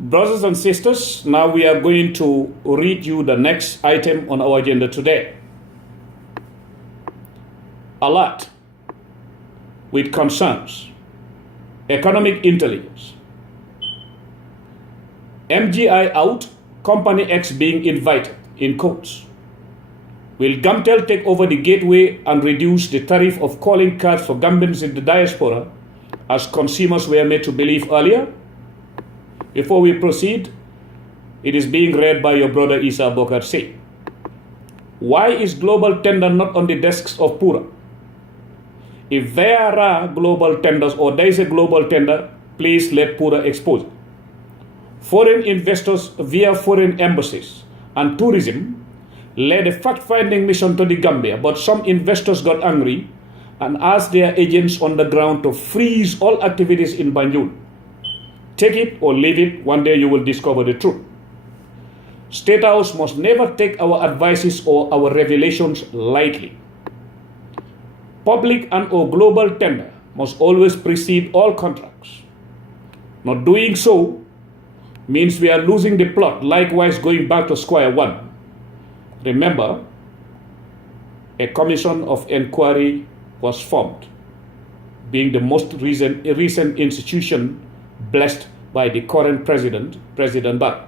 Brothers and sisters, now we are going to read you the next item on our agenda today. Alert with concerns. Economic intelligence. MGI out, Company X being invited, in quotes. Will Gamtel take over the gateway and reduce the tariff of calling cards for Gambians in the diaspora, as consumers were made to believe earlier? Before we proceed, it is being read by your brother Essa Bokarr. Say, why is global tender not on the desks of Pura? If there are global tenders or there is a global tender, please let Pura expose it. Foreign investors via foreign embassies and tourism led a fact-finding mission to the Gambia, but some investors got angry and asked their agents on the ground to freeze all activities in Banjul. Take it or leave it, one day you will discover the truth. State House must never take our advices or our revelations lightly. Public and or global tender must always precede all contracts. Not doing so means we are losing the plot, likewise going back to square one. Remember, a commission of inquiry was formed, being the most recent institution blessed by the current president, President Barr.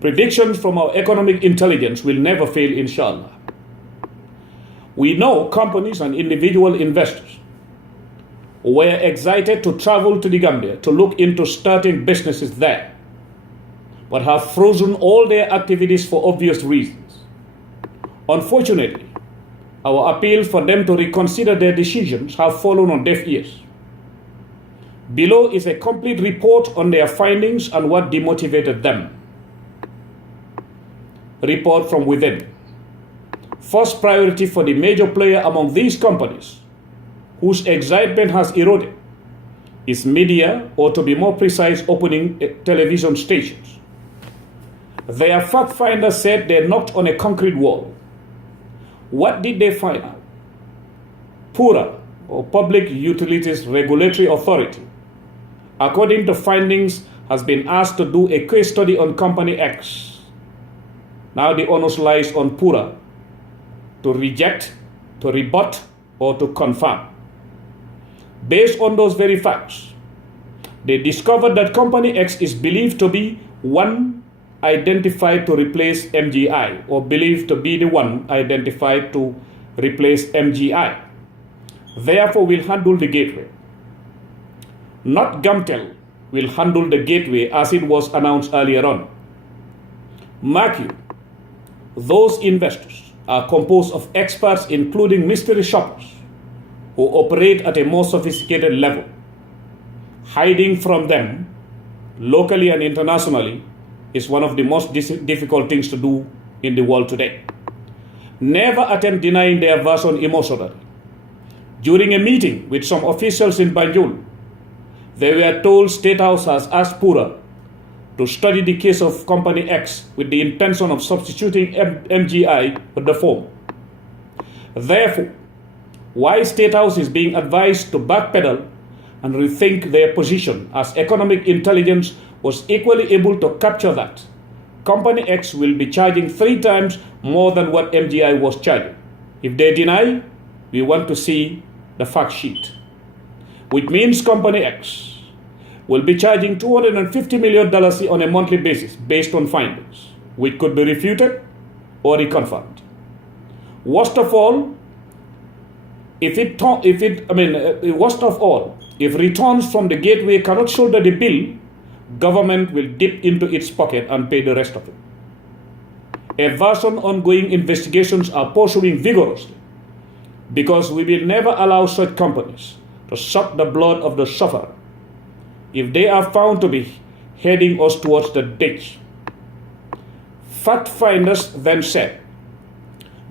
Predictions from our economic intelligence will never fail, inshallah. We know companies and individual investors were excited to travel to the Gambia to look into starting businesses there, but have frozen all their activities for obvious reasons. Unfortunately, our appeal for them to reconsider their decisions have fallen on deaf ears. Below is a complete report on their findings and what demotivated them. Report from within. First priority for the major player among these companies, whose excitement has eroded, is media, or to be more precise, opening television stations. Their fact finders said they knocked on a concrete wall. What did they find out? Pura, or Public Utilities Regulatory Authority, according to findings, has been asked to do a case study on Company X. Now the onus lies on Pura to reject, to rebut, or to confirm. Based on those very facts, they discovered that Company X is believed to be one identified to replace MGI, or believed to be the one identified to replace MGI. Therefore, will handle the gateway. Not Gamtel will handle the gateway as it was announced earlier on. Mark you, those investors are composed of experts including mystery shoppers who operate at a more sophisticated level. Hiding from them, locally and internationally, is one of the most difficult things to do in the world today. Never attempt denying their version emotionally. During a meeting with some officials in Banjul, they were told State House has asked Pura to study the case of Company X with the intention of substituting MGI with the form. Therefore, why State House is being advised to backpedal and rethink their position, as economic intelligence was equally able to capture that Company X will be charging 3 times more than what MGI was charging. If they deny, we want to see the fact sheet, which means Company X will be charging $250 million on a monthly basis based on findings, which could be refuted or reconfirmed. Worst of all, if returns from the gateway cannot shoulder the bill, government will dip into its pocket and pay the rest of it. A vast ongoing investigations are pursuing vigorously, because we will never allow such companies to suck the blood of the sufferer if they are found to be heading us towards the ditch. Fact finders then said,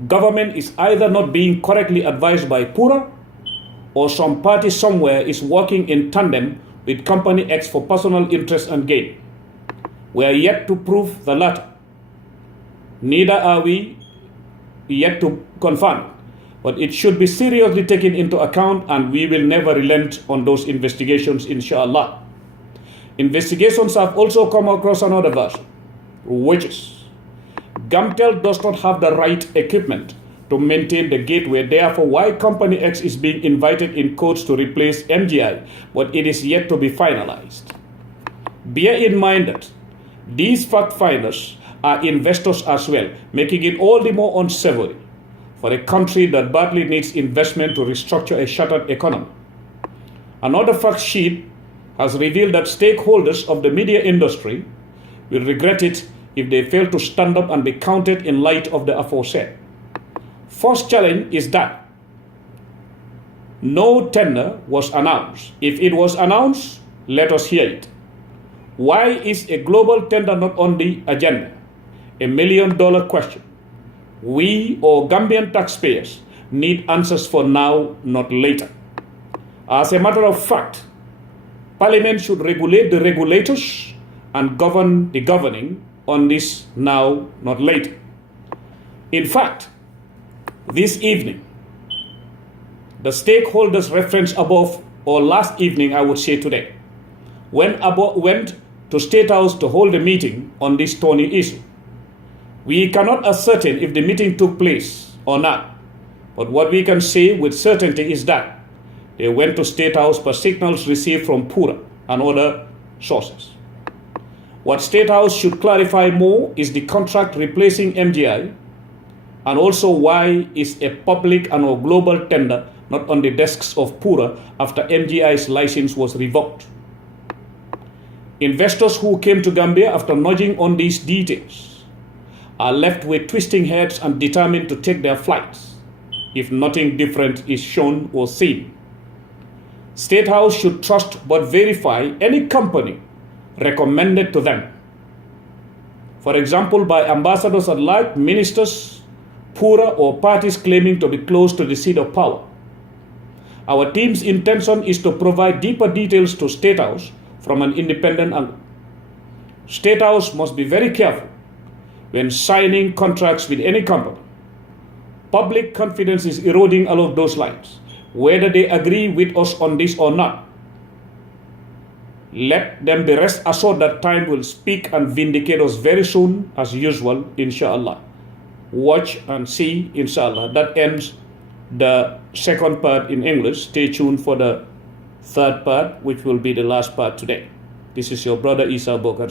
government is either not being correctly advised by Pura, or some party somewhere is working in tandem with Company X for personal interest and gain. We are yet to prove the latter. Neither are we yet to confirm, but it should be seriously taken into account, and we will never relent on those investigations, inshallah. Investigations have also come across another version, which is Gamtel does not have the right equipment to maintain the gateway, therefore why Company X is being invited in courts to replace MGI, but it is yet to be finalized. Bear in mind that these fact finders are investors as well, making it all the more unsavory for a country that badly needs investment to restructure a shattered economy. Another fact sheet has revealed that stakeholders of the media industry will regret it if they fail to stand up and be counted in light of the aforesaid. First challenge is that no tender was announced. If it was announced, let us hear it. Why is a global tender not on the agenda? $1 million question. We or Gambian taxpayers need answers for now, not later. As a matter of fact, Parliament should regulate the regulators and govern the governing on this now, not later. In fact, this evening, the stakeholders referenced above, or last evening I would say today, went to State House to hold a meeting on this thorny issue. We cannot ascertain if the meeting took place or not, but what we can say with certainty is that they went to State House per signals received from Pura and other sources. What State House should clarify more is the contract replacing MGI, and also why is a public and or global tender not on the desks of Pura after MGI's license was revoked. Investors who came to Gambia after nudging on these details are left with twisting heads and determined to take their flights if nothing different is shown or seen. State House should trust but verify any company recommended to them. For example, by ambassadors at large, ministers, Pura, or parties claiming to be close to the seat of power. Our team's intention is to provide deeper details to State House from an independent angle. State House must be very careful when signing contracts with any company. Public confidence is eroding along those lines, whether they agree with us on this or not. Let them be rest assured that time will speak and vindicate us very soon, as usual, inshallah. Watch and see, inshallah. That ends the second part in English. Stay tuned for the third part, which will be the last part today. This is your brother Essa Bokarr.